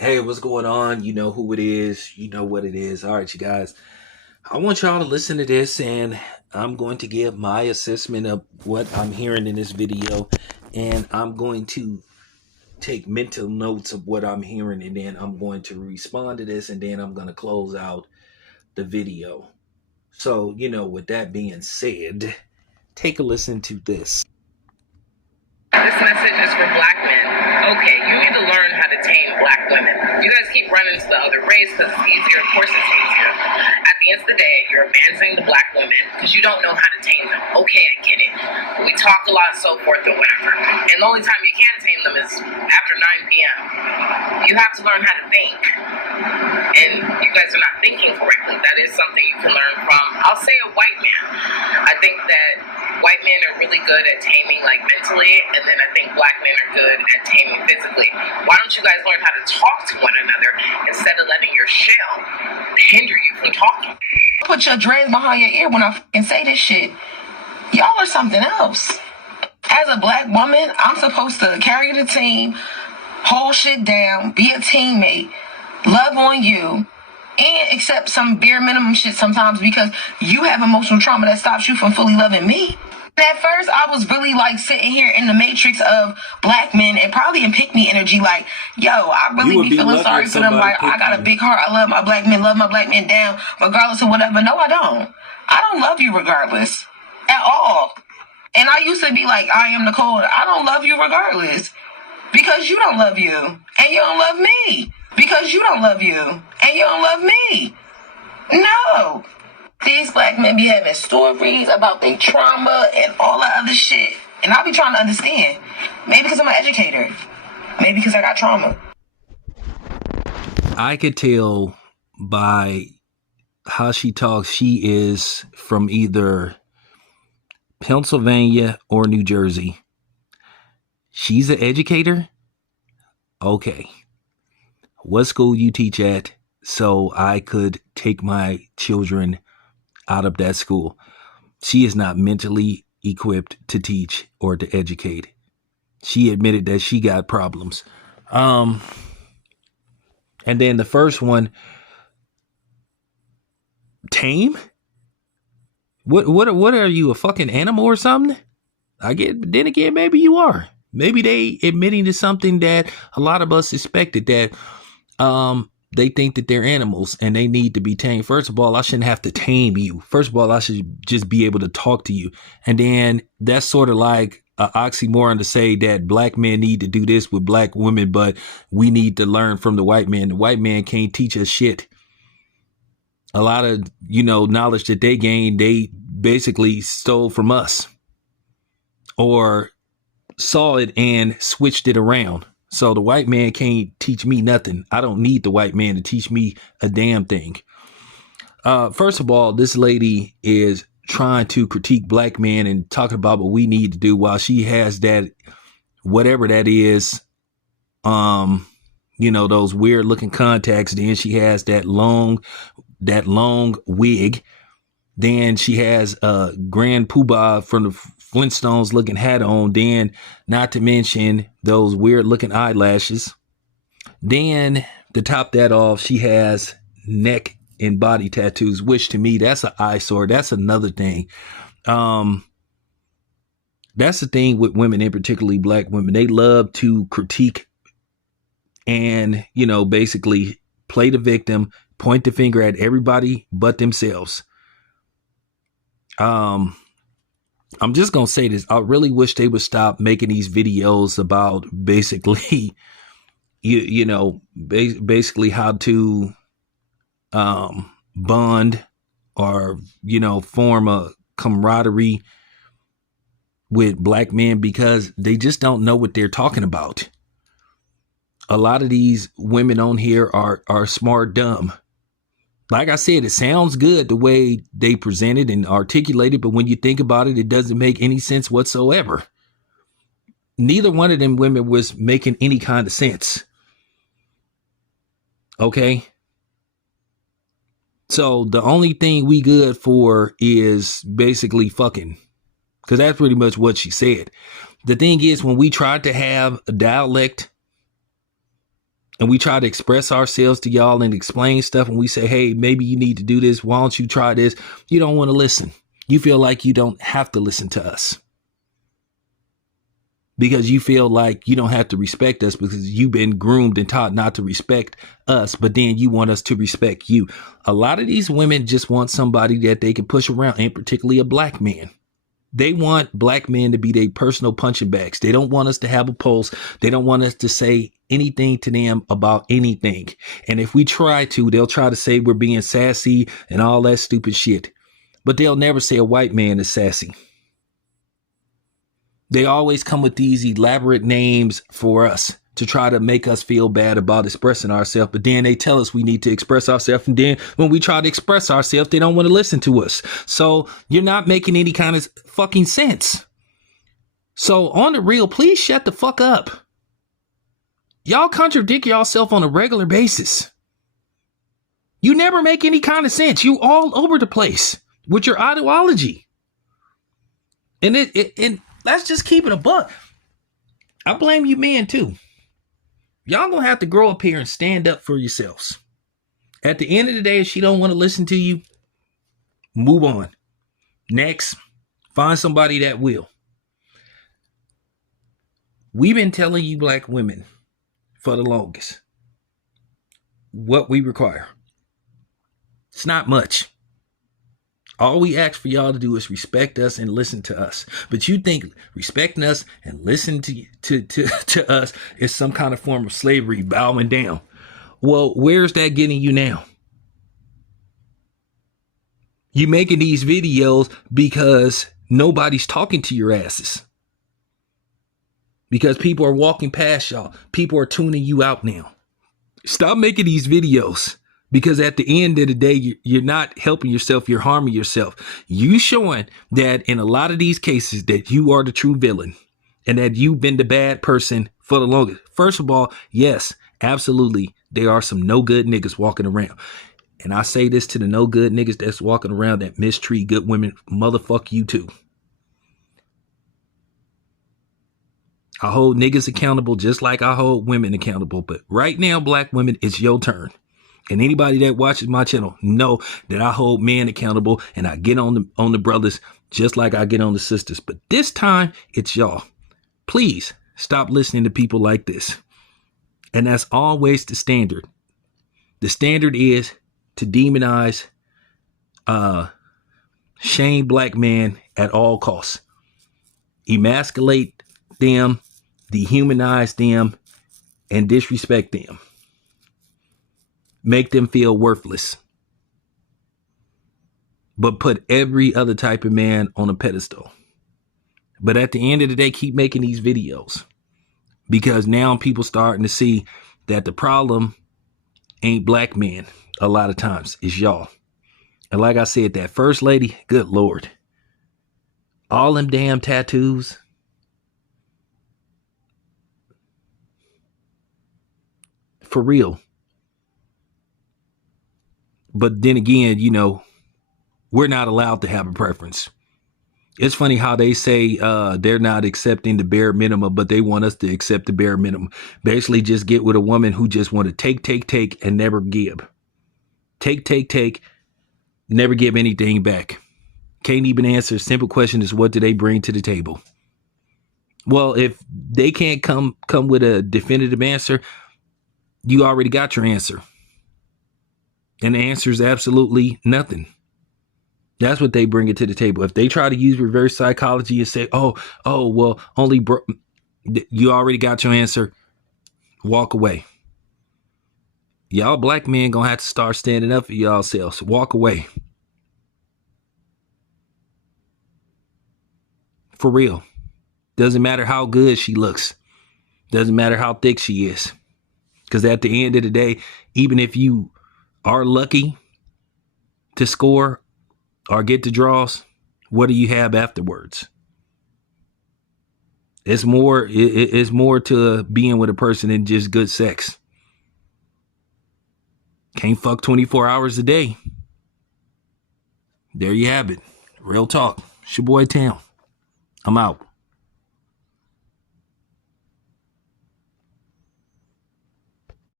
Hey, what's going on? You know who it is. You know what it is. All right, you guys. I want y'all to listen to this, and I'm going to give my assessment of what I'm hearing in this video, and I'm going to take mental notes of what I'm hearing, and then I'm going to respond to this, and then I'm going to close out the video. So, with that being said, take a listen to this. This message is for black men. Okay, you need to learn how to tame black women. You guys keep running to the other race because it's easier. Of course it's easier. At the end of the day, you're abandoning the black women because you don't know how to tame them. Okay, I get it. We talk a lot, so forth and whatever. And the only time you can tame them is after 9 p.m. You have to learn how to think. And you guys are not thinking correctly. That is something you can learn from, I'll say, a white man. I think that white men are really good at taming, like, mentally, and then I think black men are good at taming physically. Why don't you guys learn how to talk to one another instead of letting your shell hinder you from talking? Put your dreads behind your ear when I say this shit. Y'all are something else. As a black woman, I'm supposed to carry the team, hold shit down, be a teammate, love on you, and accept some bare minimum shit sometimes because you have emotional trauma that stops you from fully loving me. At first, I was really like sitting here in the matrix of black men and probably in pick me energy, like, yo, I really be feeling sorry for them. Like, I got a big heart. I love my black men down, regardless of whatever. No, I don't. I don't love you regardless at all. And I used to be like, I am Nicole. I don't love you regardless because you don't love you and you don't love me because you don't love you and you don't love me. No. These black men be having stories about their trauma and all that other shit. And I be trying to understand. Maybe because I'm an educator. Maybe because I got trauma. I could tell by how she talks, she is from either Pennsylvania or New Jersey. She's an educator? Okay. What school you teach at so I could take my children out of that school? She is not mentally equipped to teach or to educate. She admitted that she got problems. And then the first one, tame? What are you, a fucking animal or something? Then again, maybe you are. Maybe they admitting to something that a lot of us suspected, that they think that they're animals and they need to be tamed. First of all, I shouldn't have to tame you. First of all, I should just be able to talk to you. And then that's sort of like an oxymoron to say that black men need to do this with black women, but we need to learn from the white man. The white man can't teach us shit. A lot of, knowledge that they gained, they basically stole from us or saw it and switched it around. So the white man can't teach me nothing. I don't need the white man to teach me a damn thing. First of all, this lady is trying to critique black men and talking about what we need to do while she has that, whatever that is, those weird looking contacts. Then she has that long wig. Then she has a Grand Poobah from the Flintstones looking hat on. Then, not to mention those weird looking eyelashes. Then, to top that off, she has neck and body tattoos, which to me, that's an eyesore. That's another thing. That's the thing with women, and particularly black women. They love to critique and, basically play the victim, point the finger at everybody but themselves. I'm just going to say this. I really wish they would stop making these videos about basically, basically how to bond or, form a camaraderie with black men, because they just don't know what they're talking about. A lot of these women on here are smart dumb. Like I said, it sounds good the way they present it and articulate it, but when you think about it, it doesn't make any sense whatsoever. Neither one of them women was making any kind of sense. Okay? So the only thing we good for is basically fucking, because that's pretty much what she said. The thing is, when we tried to have a dialect and we try to express ourselves to y'all and explain stuff, and we say, hey, maybe you need to do this. Why don't you try this? You don't want to listen. You feel like you don't have to listen to us because you feel like you don't have to respect us because you've been groomed and taught not to respect us. But then you want us to respect you. A lot of these women just want somebody that they can push around, and particularly a black man. They want black men to be their personal punching bags. They don't want us to have a pulse. They don't want us to say anything to them about anything. And if we try to, they'll try to say we're being sassy and all that stupid shit. But they'll never say a white man is sassy. They always come with these elaborate names for us to try to make us feel bad about expressing ourselves. But then they tell us we need to express ourselves. And then when we try to express ourselves, they don't want to listen to us. So you're not making any kind of fucking sense. So on the real, please shut the fuck up. Y'all contradict yourself on a regular basis. You never make any kind of sense. You all over the place with your ideology. And let's just keep it a buck. I blame you men too. Y'all gonna have to grow up here and stand up for yourselves. At the end of the day, if she don't want to listen to you, move on. Next, find somebody that will. We've been telling you black women for the longest what we require. It's not much. All we ask for y'all to do is respect us and listen to us. But you think respecting us and listening to us is some kind of form of slavery, bowing down. Well, where's that getting you now? You making these videos because nobody's talking to your asses. Because people are walking past y'all. People are tuning you out now. Stop making these videos. Because at the end of the day, you're not helping yourself, you're harming yourself. You showing that in a lot of these cases that you are the true villain and that you've been the bad person for the longest. First of all, yes, absolutely, there are some no good niggas walking around. And I say this to the no good niggas that's walking around that mistreat good women. Motherfuck you too. I hold niggas accountable just like I hold women accountable. But right now, black women, it's your turn. And anybody that watches my channel know that I hold men accountable and I get on the brothers just like I get on the sisters. But this time it's y'all. Please stop listening to people like this. And that's always the standard. The standard is to demonize, shame black men at all costs. Emasculate them, dehumanize them, and disrespect them. Make them feel worthless. But put every other type of man on a pedestal. But at the end of the day, keep making these videos. Because now people starting to see that the problem ain't black men a lot of times. It's y'all. And like I said, that first lady, good Lord. All them damn tattoos. For real. But then again, you know, we're not allowed to have a preference. It's funny how they say they're not accepting the bare minimum, but they want us to accept the bare minimum. Basically, just get with a woman who just want to take, and never give. Take, never give anything back. Can't even answer a simple question is what do they bring to the table? Well, if they can't come with a definitive answer, you already got your answer. And the answer is absolutely nothing. That's what they bring it to the table. If they try to use reverse psychology and say, oh, well, you already got your answer. Walk away. Y'all black men gonna have to start standing up for y'all selves. Walk away. For real. Doesn't matter how good she looks. Doesn't matter how thick she is. Because at the end of the day, even if you are lucky to score or get the draws, what do you have afterwards? It's more to being with a person than just good sex. Can't fuck 24 hours a day. There you have it. Real talk. It's your boy Tam. I'm out.